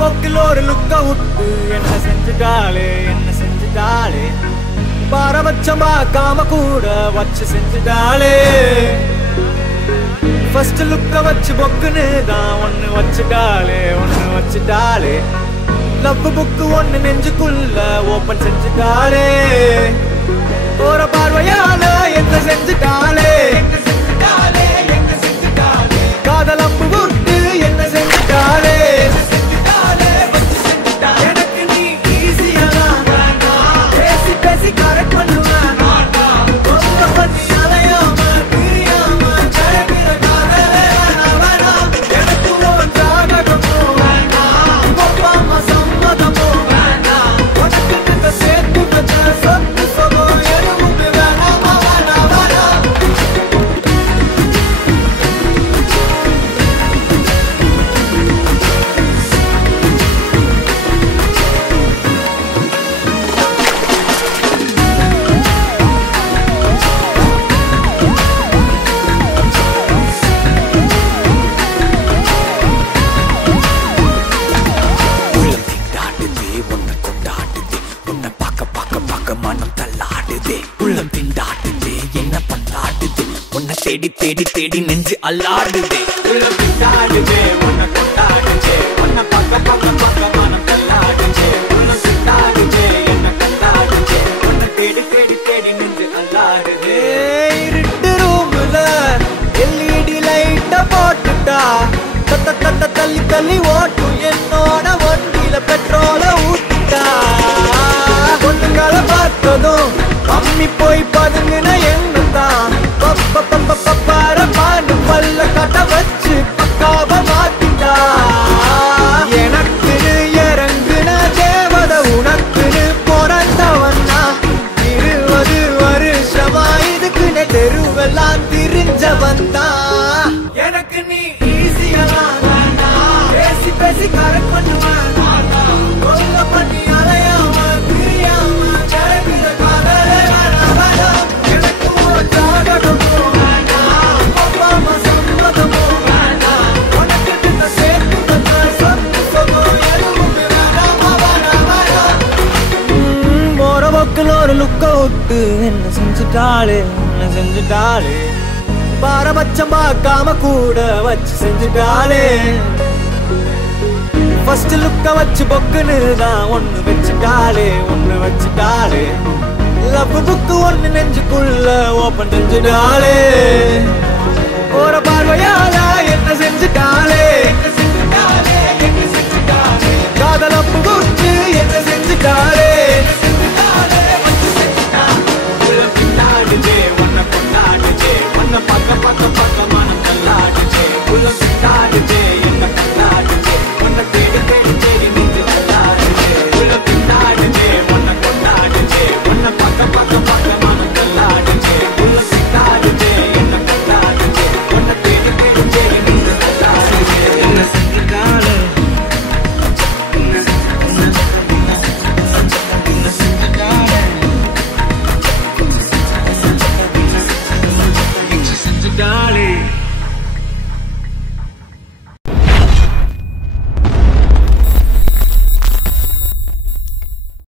போக்கில் ஒரு லுக்க விட்டு என்ன செஞ்சுட்டாளே பாரபட்சம் பார்க்காம கூட வச்சு செஞ்சுட்டாளே ஃபர்ஸ்ட் லுக்க வச்சு பொக்குன்னு தான் ஒன்னு வச்சுட்டாளே லவ் புக்கு ஒன்னு நெஞ்சுக்குள்ள ஓபன் செஞ்சுட்டாளே போற பார்வையால என்ன செஞ்சுட்டாளே காதல் அம்பு விட்டு என்ன செஞ்சுட்டாளே எனக்கு நீ ஈஸியா பேசி பேசி கரெக்ட் பண்ணுவேன் பத்தி அலையாம பிரியாம ஜெயகிற காதலே வேணாம் எனக்கு உன் ஜாதகமோ வேணாம் ஒப்பாம சம்மதமோ வேணாம் உனக்கு இந்த சேர்த்து வச்ச சொத்து சொகோ எதுவுமே வேணாமா வேணாம் உள்ளம் திண்டாடுதே என்ன பண்ணாடுதே உன்னை தேடி தேடி தேடி நெஞ்சு அல்லாடுதே உள்ளம் திண்டாடுதே உன்னை கொண்டாடுதே உன்னை பக்க பக்க பக்க மனம் தள்ளாடுதே உள்ளம் திண்டாடுதே என்ன கொண்டாடுதே உன்னை தேடி தேடி தேடி நெஞ்சு அல்லாடுதே இருட்டு ரூம்ல LED லைட்ட போட்டுட்டா தள்ளி தள்ளி ஓட்டும் என்னோட வண்டியில பெட்ரோல ஊத்திட்டா பொண்ணுங்களை பார்த்ததும் அம்மி போய் பதுங்கின என்னதான் பாரு பல்ல கட்ட வச்சு பக்காவ மாத்திட்டா எனக்குன்னு இறங்குன தேவத உனக்குன்னு பிறந்தவன்னா 20 வருஷமா இதுக்குன்னு தெருவெல்லாம் திரிஞ்சவன் தான் எனக்கு நீ ஈஸியா பேசி பேசி கரெக்ட் பண்ணுவேன் கொல்ல பண்ணி அலையாம பிரியாம ஜெயகிற காதலே வேணாம் எனக்கு உன் ஜாதகமோ வேணாம் ஒப்பாம சம்மதமோ வேணாம் உனக்கு இந்த சேர்த்து வச்ச சொத்து சொகோ எதுவுமே வேணாமா வேணாம் போற போக்கில் ஒரு லுக்க விட்டு என்ன செஞ்சுட்டாளே பாரபட்சம் பார்க்காம கூட வச்சு செஞ்சுட்டாளே ஃபர்ஸ்ட் லுக்க வச்சு பொக்குன்னு தான் ஒன்னு வச்சுட்டாளே லவ் புக்கு ஒன்னு நெஞ்சுக்குள்ள ஓபன் செஞ்சுட்டாளே போற பார்வையால என்ன செஞ்சுட்டாளே